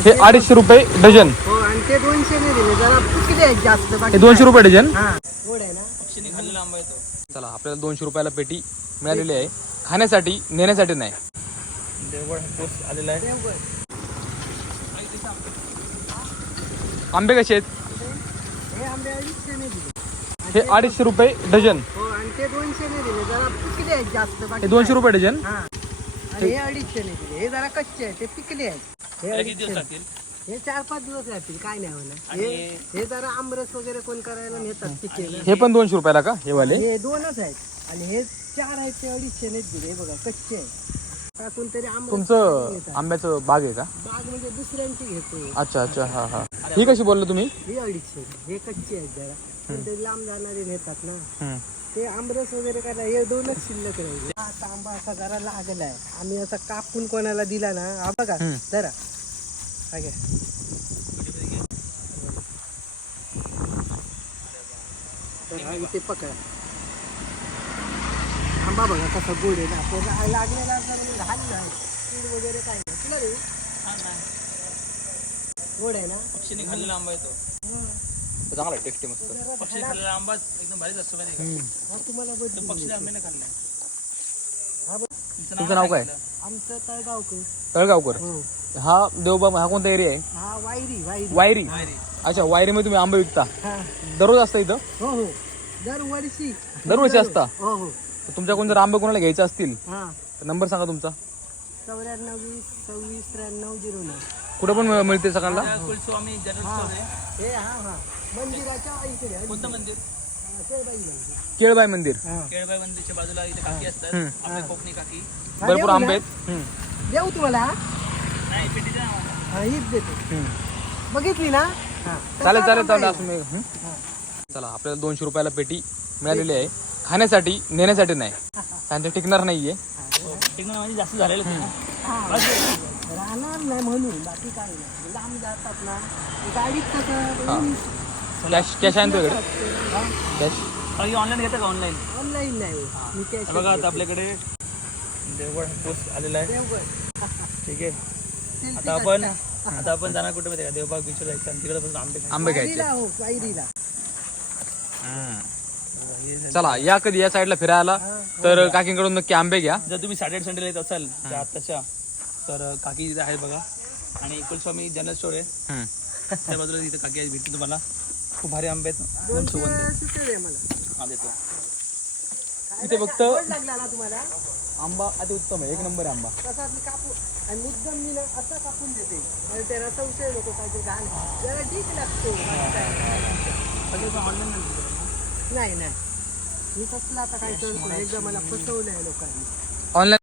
हे 250 रुपये डझन. हो आणि ते 200 ने दिले जरा किती आहेत जास्त हे 200 रुपये डझन. गोड आहे ना. पक्षीने खाल्लेला आंबा येतो. चला आपल्याला 200 रुपयाला पेटी मिळालेली आहे, खाण्यासाठी नेण्यासाठी नाही. देवगड पोस्ट आलेला आहे. आंबे कसे आहेत? हे आंबे 250 ने दिले. हे 250 रुपये डझन. हो आणि ते 200 ने दिले जरा किती आहेत जास्त हे 200 रुपये डझन. आणि हे 250 ने दिले. हे जरा कच्चे आहेत, ते पिकले आहेत. हे किती 250 दिवस लागतील? हे 4-5 दिवस लागतील, काय नाही होणार. हे जरा आमरस वगैरे कोण करायला नेतात पिकेला. हे पण 200 रुपयाला का हे वाले? हे 2च आहेत आणि हे 4 आहेत, ते 250 ने दिले. बघा कच्चे आहेत. टाकून तरी आमरस तुमचं घेतात. आंब्याचं बाग आहे का? बाग म्हणजे दुसऱ्यांची घेतो. अच्छा अच्छा. हा हा. ही कशी बोलले तुम्ही? हे 250. हे कच्चे आहेत जरा, पण ते लांब जाणारे नेतात ना. हम्म. ते आमरस वगैरे करा, हे 2च शिल्लक राहिले. आता आंबा असा जरा लागलाय, आम्ही असा कापून कोणाला दिला ना, हा बघा जरा हा घ्या. तर हा इथे पकडा. आंबा बघा कसा गोड आहे ना. तो लागलेला घाल नाही, कीड वगैरे काय नाही. तुला देऊ? गोड आहे ना. पक्षीने खाल्लेला आंबा येतो. चांगला टेस्टी मस्त. पक्षी खाल्लेला आंबा एकदम भारीच असतो माहिती आहे का? हा तुम्हाला तो बदलून पक्षीने देतो. आंबे नाही खाल्लाय. हा बघ, तुमचं नाव काय? आमचं तळगावकर. तळगावकर. हो. हा देवबाग हा कोणता एरिया आहे? हा वायरी वायरी. वायरी. माहेरी. अच्छा, वायरीमध्ये तुम्ही आंबे विकता? हा. दररोज असतं इथं? हो हो दरवर्षी. दरवर्षी असता? हो हो. तर तुमच्याकडून जर आंबे कोणाला घ्यायचे असतील हा तर नंबर सांगा तुमचा. 94 20 26 93 09. कुठं पण मिळते सगळ्यांना? त्या कुलस्वामी जनरल हा. स्टोर आहे. हे हा हा मंदिराच्या इकडे आहे. कोणतं मंदिर? हा, केळबाई मंदिर. केळबाई मंदिर. हा. केळबाई मंदिरच्या बाजूला इथे काकी असतात. आपल्या कोकणी काकी. हा, भरपूर देऊ आंबे ना? आहेत. देऊ तुम्हाला. नाही पेटीच्या नावानं. हा हीच देतो. बघितली ना. हा. चालेल चालेल चालेल. हा. असं मी चला आपल्याला 200 रुपयाला पेटी मिळालेली आहे, खाण्यासाठी नेण्यासाठी नाही. कारण ते टिकणार नाहीये. टिकणं म्हणजे जास्त झालेलं होतं ना. हा. राहणार नाही म्हणून, बाकी काय नाही. लांब जातात ना गाडीत कसं कॅश आहे ना तुझ्याकडे? हा. कॅश? बाकी ऑनलाईन घेता का ऑनलाईन? ऑनलाईन नाही. मी cash बघा आता घेतो. आपल्याकडे देवगड पोस्ट आलेला आहे. देवगड. ठीक आहे. Selfie आता आपण जाणार कुठे माहिती आहे का? देवबाग बीचला जायचं आणि तिकडे पण आंबे खायचे. आंबे खायचे. वायरीला हो वायरीला. चला या कधी या साईडला फिरायला तर काकींकडून नक्की आंबे घ्या. जर तुम्ही सॅटर्डे संडेला येत असाल त्या आत्ताच्या तर काकी इथे आहे बघा. आणि कुलस्वामी जनरल स्टोर आहे हम्म. त्या बाजूला इथे काकी भेटते तुम्हाला. खूप भारी आंबे आहेत. एकदम 200 सुगंध. सुटे दे मला. हा देतो. इथे फक्त गोड लागला ना तुम्हाला. आंबा अति उत्तम आहे, एक नंबर आहे आंबा. तसा मी कापू आणि मुद्दाम मी ना असा कापून देते म्हणजे त्याला संशय नको पाहिजे. घाण जरा ठीक लागतो. ऑनलाईन नाही नाही मी कसला आता काय करतो. एकदा मला फसवलंय लोकांनी. ऑनलाईन